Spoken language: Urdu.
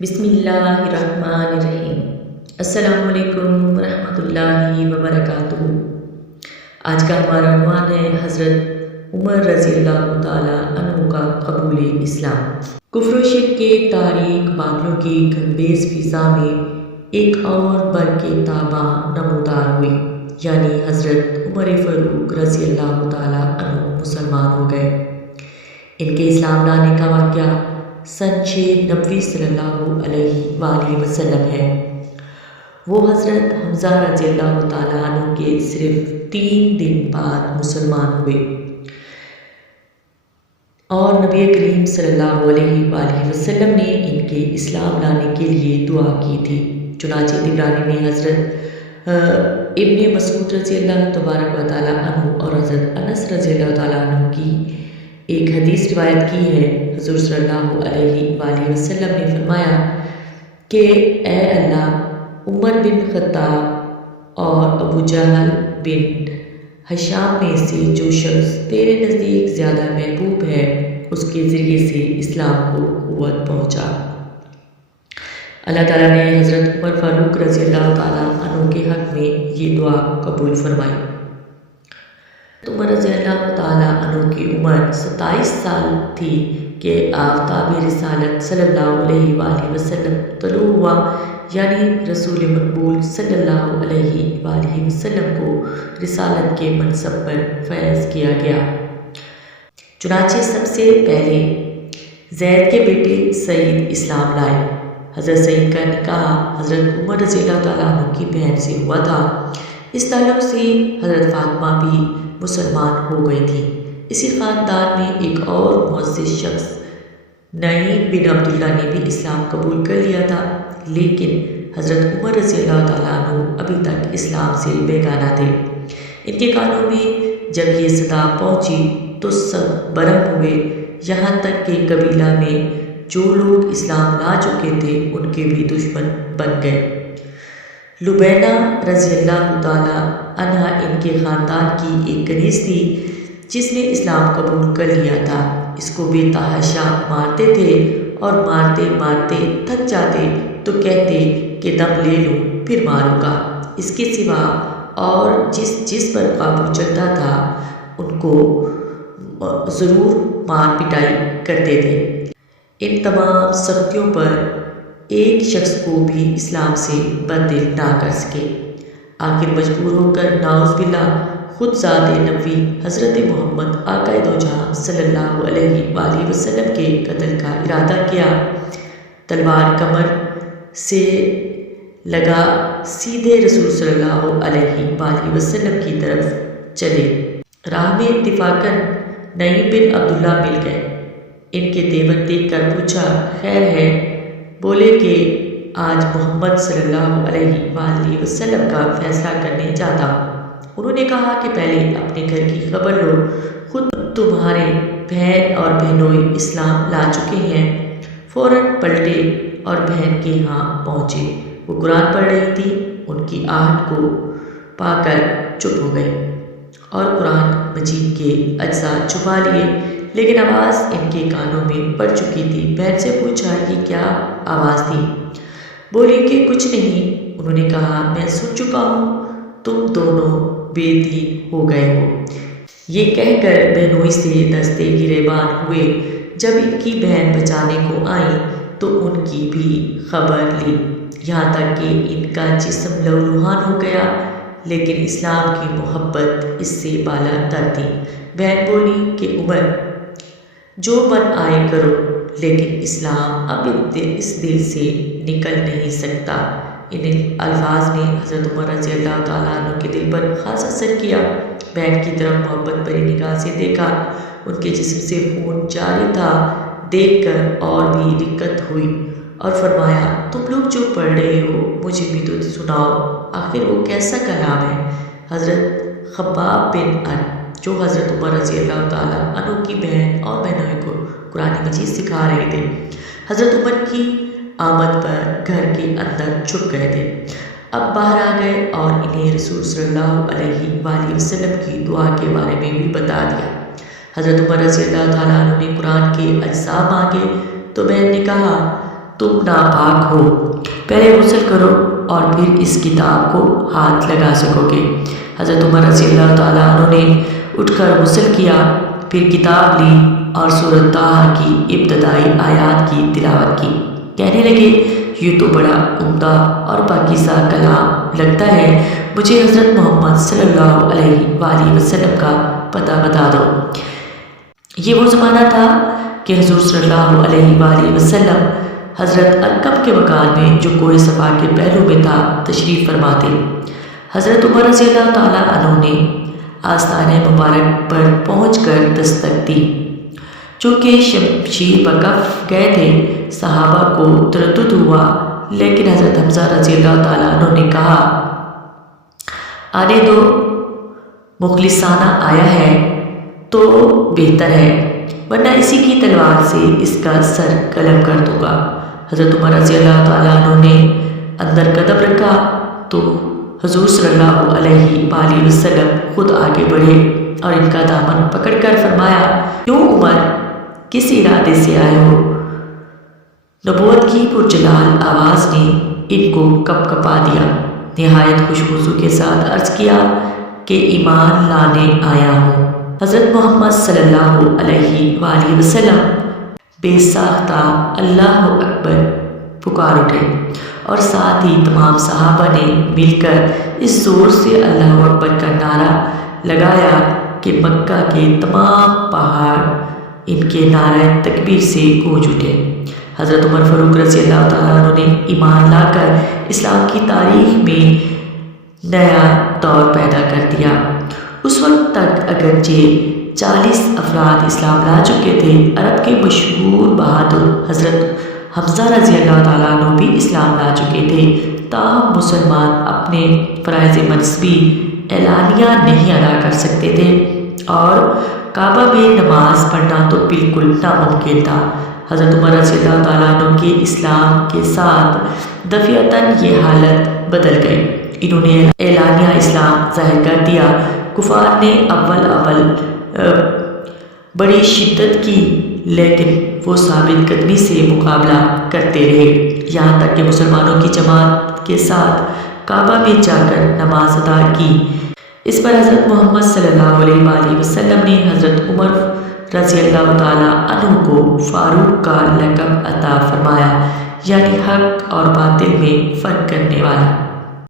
بسم اللہ الرحمن الرحیم۔ السلام علیکم ورحمۃ اللہ وبرکاتہ۔ آج کا ہمارا عنوان ہے حضرت عمر رضی اللہ تعالیٰ عنہ کا قبول اسلام۔ کفر و شرک کے تاریک بادلوں کی خنبیز فضا میں ایک اور برق تاباں نمودار ہوئی، یعنی حضرت عمر فاروق رضی اللہ تعالیٰ عنہ مسلمان ہو گئے۔ ان کے اسلام لانے کا واقعہ سن 690 صلی اللہ علیہ وآلہ وسلم ہے۔ وہ حضرت حمزہ رضی اللہ تعالیٰ عنہ کے صرف 3 دن بعد مسلمان ہوئے اور نبی کریم صلی اللہ علیہ وآلہ وسلم نے ان کے اسلام لانے کے لیے دعا کی تھی۔ چنانچہ طبرانی نے حضرت ابن مسعود رضی اللہ تبارک و تعالیٰ عنہ اور حضرت انس رضی اللہ تعالیٰ عنہ کی ایک حدیث روایت کی ہے۔ حضور صلی اللہ علیہ وآلہ وسلم نے فرمایا کہ اے اللہ، عمر بن خطاب اور ابو جہل بن ہشام میں سے جو شخص تیرے نزدیک زیادہ محبوب ہے، اس کے ذریعے سے اسلام کو قوت پہنچا۔ اللہ تعالیٰ نے حضرت عمر فاروق رضی اللہ تعالیٰ عنہ کے حق میں یہ دعا قبول فرمائی۔ عمر رضی اللہ تعالیٰ عنہ کی عمر 27 سال تھی کہ آفتاب رسالت صلی اللہ علیہ وآلہ وسلم طلوع ہوا، یعنی رسول مقبول صلی اللہ علیہ وآلہ وسلم کو رسالت کے منصب پر فیض کیا گیا۔ چنانچہ سب سے پہلے زید کے بیٹے سعید اسلام لائے۔ حضرت سعید کا نکاح حضرت عمر رضی اللہ تعالیٰ عنہ کی بہن سے ہوا تھا۔ اس تعلق سے حضرت فاطمہ بھی مسلمان ہو گئی تھی۔ اسی خاندان میں ایک اور معزز شخص نعیم بن عبداللہ نے بھی اسلام قبول کر لیا تھا، لیکن حضرت عمر رضی اللہ تعالیٰ عنہ ابھی تک اسلام سے بیگانہ تھے۔ ان کے کانوں میں جب یہ صدا پہنچی تو سب برہم ہوئے، یہاں تک کہ قبیلہ میں جو لوگ اسلام لا چکے تھے ان کے بھی دشمن بن گئے۔ لبینہ رضی اللہ تعالیٰ عنہ ان کے خاندان کی ایک کنیز تھی جس نے اسلام قبول کر لیا تھا۔ اس کو بے تحاشا مارتے تھے اور مارتے مارتے تھک جاتے تو کہتے کہ دم لے لوں پھر ماروں گا۔ اس کے سوا اور جس پر قابو چلتا تھا ان کو ضرور مار پٹائی کرتے تھے۔ ان تمام سختیوں پر ایک شخص کو بھی اسلام سے بددل نہ کر سکے۔ آخر مجبور ہو کر نعوذ باللہ خود ذات نبوی حضرت محمد آقا دو جہاں صلی اللہ علیہ وآلہ وسلم کے قتل کا ارادہ کیا۔ تلوار کمر سے لگا سیدھے رسول صلی اللہ علیہ وآلہ وسلم کی طرف چلے۔ راہ میں اتفاقاً نعیم بن عبداللہ مل گئے۔ ان کے تیور دیکھ کر پوچھا، خیر ہے؟ بولے کہ آج محمد صلی اللہ علیہ وآلہ وسلم کا فیصلہ کرنے جاتا ہوں۔ انہوں نے کہا کہ پہلے اپنے گھر کی خبر لو، خود تمہارے بہن اور بہنوئی اسلام لا چکے ہیں۔ فوراً پلٹے اور بہن کے ہاں پہنچے۔ وہ قرآن پڑھ رہی تھی، ان کی آہٹ کو پا کر چپ ہو گئے اور قرآن مجید کے اجزاء چھپا لیے، لیکن آواز ان کے کانوں میں پڑ چکی تھی۔ بہن سے پوچھا، یہ کیا آواز تھی؟ بولی کہ کچھ نہیں۔ انہوں نے کہا، میں سن چکا ہوں، تم دونوں بے دین ہو گئے ہو۔ یہ کہہ کر بہنوئی سے دستے گریبان ہوئے۔ جب ان کی بہن بچانے کو آئی تو ان کی بھی خبر لی، یہاں تک کہ ان کا جسم لہولہان ہو گیا، لیکن اسلام کی محبت اس سے بالا تر تھی۔ بہن بولی کہ عمر، جو من آئے کرو، لیکن اسلام اب اس دل سے نکل نہیں سکتا۔ ان الفاظ نے حضرت عمر رضی اللہ تعالیٰ عنہ کے دل پر خاص اثر کیا۔ بہن کی طرف محبت بھری نگاہ سے دیکھا، ان کے جسم سے خون جاری تھا۔ دیکھ کر اور بھی رقت ہوئی اور فرمایا، تم لوگ جو پڑھ رہے ہو مجھے بھی تو سناؤ، آخر وہ کیسا کلام ہے؟ حضرت خباب بن ارد، جو حضرت عمر رضی اللہ تعالیٰ عنہ کی بہن اور بہنوئی کو قرآن مجید سکھا رہے تھے، حضرت عمر کی آمد پر گھر کے اندر چھپ گئے تھے۔ اب باہر آ گئے اور انہیں رسول صلی اللہ علیہ وآلہ وسلم کی دعا کے بارے میں بھی بتا دیا۔ حضرت عمر رضی اللہ تعالیٰ عنہ نے قرآن کے اجزاء مانگے تو بہن نے کہا، تم ناپاک ہو، پہلے غسل کرو اور پھر اس کتاب کو ہاتھ لگا سکو گے۔ حضرت عمر رضی اللہ تعالیٰ عنہ نے اٹھ کر غسل کیا، پھر کتاب لی اور سورۃ طٰہٰ کی ابتدائی آیات کی تلاوت کی۔ کہنے لگے، یہ تو بڑا عمدہ اور پاکیزہ کلام لگتا ہے، مجھے حضرت محمد صلی اللہ علیہ وآلہ وسلم کا پتہ بتا دو۔ یہ وہ زمانہ تھا کہ حضور صلی اللہ علیہ وآلہ وسلم حضرت ارقم کے مکان میں جو کوہ صفا کے پہلو میں تھا تشریف فرما تھے۔ حضرت عمر رضی اللہ تعالیٰ عنہ نے آستانِ مبارک پر پہنچ کر دستک دی۔ چونکہ شمشیر بکف گئے تھے، صحابہ کو تردد ہوا، لیکن حضرت حمزہ رضی اللہ تعالیٰ عنہ نے کہا، آنے دو، مخلصانہ آیا ہے تو بہتر ہے، ورنہ اسی کی تلوار سے اس کا سر قلم کر دوں گا۔ حضرت عمر رضی اللہ تعالیٰ عنہ نے اندر قدم رکھا تو حضور صلی اللہ علیہ وآلہ وسلم خود آگے بڑھے اور ان کا دامن پکڑ کر فرمایا، کیوں عمر، کس ارادے سے آئے ہو؟ نبوت کی پرجلال آواز نے ان کو کپ کپا دیا۔ نہایت خوش وضو کے ساتھ عرض کیا کہ ایمان لانے آیا ہوں۔ حضرت محمد صلی اللہ علیہ وآلہ وسلم بے ساختہ اللہ اکبر پکار اٹھے اور ساتھ ہی تمام صحابہ نے مل کر اس زور سے اللہ اکبر کا نعرہ لگایا کہ مکہ کے تمام پہاڑ ان کے نعرہ تکبیر سے گونج اٹھے۔ حضرت عمر فاروق رضی اللہ تعالیٰ عنہ نے ایمان لا کر اسلام کی تاریخ میں نیا دور پیدا کر دیا۔ اس وقت تک اگرچہ 40 افراد اسلام لا چکے تھے، عرب کے مشہور بہادر حضرت حمزہ رضی اللہ تعالیٰ عنہ بھی اسلام لا چکے تھے، تاہم مسلمان اپنے فرائض منصبی اعلانیہ نہیں ادا کر سکتے تھے اور کعبہ میں نماز پڑھنا تو بالکل ناممکن تھا۔ حضرت عمر رضی اللہ تعالیٰ عنہ کے اسلام کے ساتھ دفعتاً یہ حالت بدل گئی۔ انہوں نے اعلانیہ اسلام ظاہر کر دیا۔ کفار نے اول بڑی شدت کی، لیکن وہ ثابت قدمی سے مقابلہ کرتے رہے، یہاں تک کہ مسلمانوں کی جماعت کے ساتھ کعبہ میں جا کر نماز ادا کی۔ اس پر حضرت محمد صلی اللہ علیہ وآلہ وسلم نے حضرت عمر رضی اللہ تعالیٰ عنہ کو فاروق کا لقب عطا فرمایا، یعنی حق اور باطل میں فرق کرنے والا۔